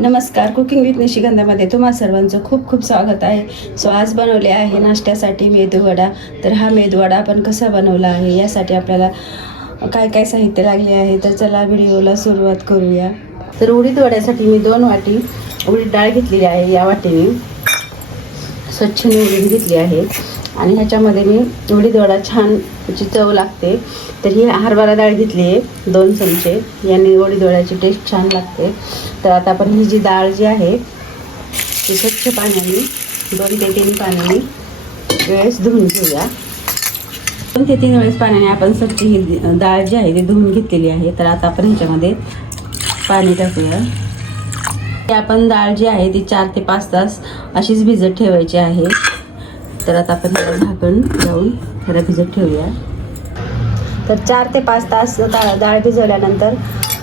नमस्कार, cooking with निशिगंधामध्ये तुम्हा सर्वांचं खूप खूप स्वागत आहे. आज बनवले आहे नाश्त्यासाठी मेदूवडा. तर हा मेदूवडा आपण कसा बनवला आहे यासाठी आपल्याला काय काय साहित्य लागले आहे, तर चला व्हिडिओला सुरुवात करूया. तर उडीद वड्यासाठी मी 2 वाटी उडीद डाळ घेतलेली आहे. या वाटीने स्वच्छ निवडून घेतली आहे आणि ह्याच्यामध्ये मी उडीद वडा छान चव लागते. तर ही हरभरा डाळ घेतली आहे 2 चमचे. याने उडीद वड्याची टेस्ट छान लागते. तर आता आपण ही जी डाळ जी आहे ती स्वच्छ पाण्याने 2 ते 3 पाण्याने वेळेस धुवून घेऊया. 2 ते 3 वेळेस पाण्याने आपण स्वच्छ ही डाळ जी आहे ती धुवून घेतलेली आहे. तर आता आपण ह्याच्यामध्ये पाणी टाकूया. आपण डाळ जी आहे ती 4 ते 5 तास अशीच भिजत ठेवायची आहे. तर आता आपण झाकण लावून ह्याला भिजत ठेवूया. तर 4 ते 5 तास डाळ भिजवल्यानंतर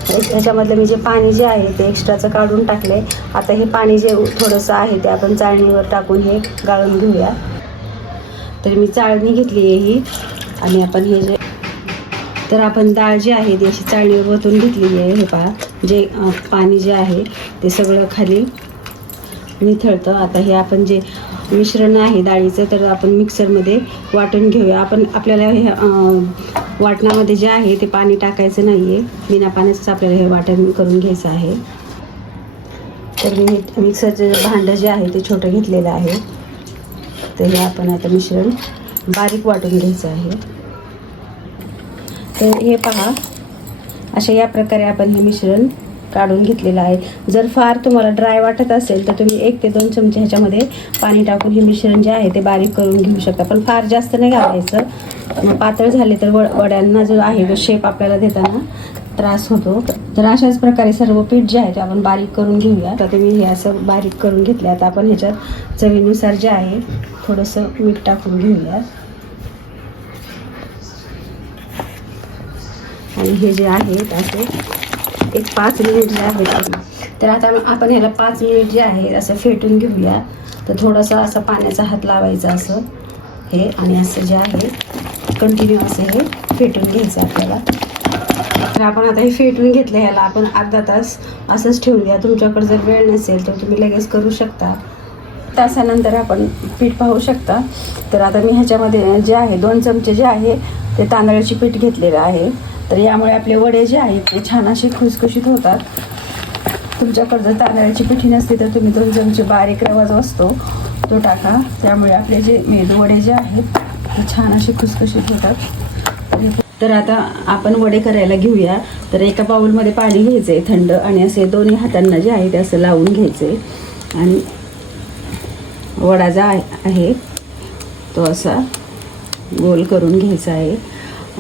ह्याच्यामधलं मी जे पाणी जे आहे ते एक्स्ट्राचं काढून टाकले. आता हे पाणी जे थोडंसं आहे ते आपण चाळणीवर टाकून हे गाळून घेऊया. तर मी चाळणी घेतली आहे ही आणि आपण हे जे तर आपण डाळ जी आहे ती अशी चाळणीवर ओतून घेतलेली आहे. हे पहा, जे पाणी जे आहे ते सगळं खाली निथळतं. आता हे आपण जे मिश्रण आहे डाळीचं तर आपण मिक्सरमध्ये वाटून घेऊया. आपल्याला हे वाटणामध्ये जे आहे ते पाणी टाकायचं नाही आहे, बिना पाण्याचंच आपल्याला हे वाटण करून घ्यायचं आहे. तर मी मिक्सरचं भांडं जे आहे ते छोटं घेतलेलं आहे. तर हे आपण आता मिश्रण बारीक वाटून घ्यायचं आहे. तर हे पहा, अशा या प्रकारे आपण हे मिश्रण काढून घेतलेलं आहे. जर फार तुम्हाला ड्राय वाटत असेल तर तुम्ही 1 ते 2 चमचे ह्याच्यामध्ये पाणी टाकून हे मिश्रण जे आहे ते बारीक करून घेऊ शकता. पण फार जास्त नाही घालायचं, मग पातळ झाले तर वड्यांना जो आहे तो शेप आपल्याला देताना त्रास होतो. तर अशाच प्रकारे सर्व पीठ जे आहे ते आपण बारीक करून घेऊया. तर मी हे असं बारीक करून घेतलं. आता आपण ह्याच्यात चवीनुसार जे आहे थोडंसं मीठ टाकून घेऊया. आणि हे जे आहे असे एक 5 मिनिट जे आहे तर आता आपण ह्याला 5 मिनिट जे आहे असं फेटून घेऊया. तर थोडंसं असं पाण्याचा हात लावायचा असं हे, आणि असं जे आहे कंटिन्यू असं हे फेटून घ्यायचं आपल्याला. तर आपण आता हे फेटून घेतलं. ह्याला आपण अर्धा तास असंच ठेवूया. तुमच्याकडे जर वेळ नसेल तर तुम्ही लगेच करू शकता. तासानंतर आपण पीठ पाहू शकता. तर आता मी ह्याच्यामध्ये जे आहे 2 चमचे जे आहे ते तांदळाचे पीठ घेतलेलं आहे. तर यामुळे आपले वडे जे आहेत ते छान असे खुसखुशीत होतात. तुमच्याकडे जर तांदळाची पिठी नसली तर तुम्ही 2 चमचे बारीक रवा जो असतो तो टाका. त्यामुळे आपले जे मेदू वडे जे आहेत ते छान असे खुसखुशीत होतात. तर आता आपण वडे करायला घेऊया. तर एका बाउलमध्ये पाणी घ्यायचं आहे थंड, आणि असे दोन्ही हातांना जे आहे ते असं लावून घ्यायचं आहे. आणि वडा जो आहे तो असा गोल करून घ्यायचा आहे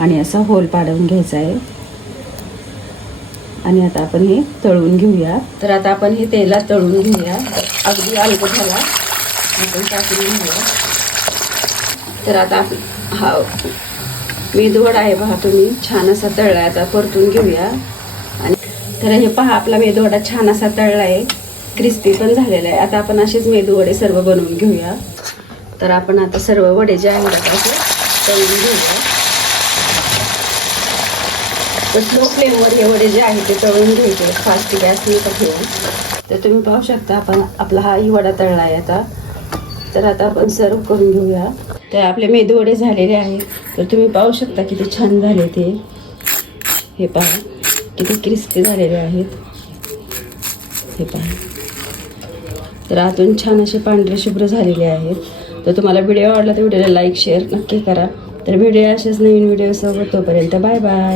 आणि असा होल पाडून घ्यायचा आहे. आणि आता आपण हे तळून घेऊया. तर आता आपण हे तेलात तळून घेऊया. अगदी अलगद आपण टाकून घेऊया. तर आता हा मेदूवडा आहे पहा, तुम्ही छान असा तळला. आता परतून घेऊया. आणि तर हे पहा, आपला मेदूवडा छान असा तळला आहे, क्रिस्पी पण झालेला आहे. आता आपण असेच मेदूवडे सर्व बनवून घेऊया. तर आपण आता सर्व वडे जे आहेत आता असे तळून घेऊया. तर स्लो फ्लेमवर हे वडे जे आहेत ते तळून घ्यायचे, फास्ट गॅस नका ठेवून. तर तुम्ही पाहू शकता आपण आपला हाही वडा तळला आहे आता. तर आता आपण सर्व करून घेऊया. तर आपले मेदू वडे झालेले आहेत. तर तुम्ही पाहू शकता किती छान झाले ते. हे पहा किती क्रिस्पी झालेले आहेत. हे पहा, तर आतून छान असे पांढरे शुभ्र झालेले आहेत. तर तुम्हाला व्हिडिओ आवडला तर व्हिडिओला लाईक शेअर नक्की करा. तर व्हिडिओ असेच नवीन व्हिडिओसोबत, तोपर्यंत बाय बाय.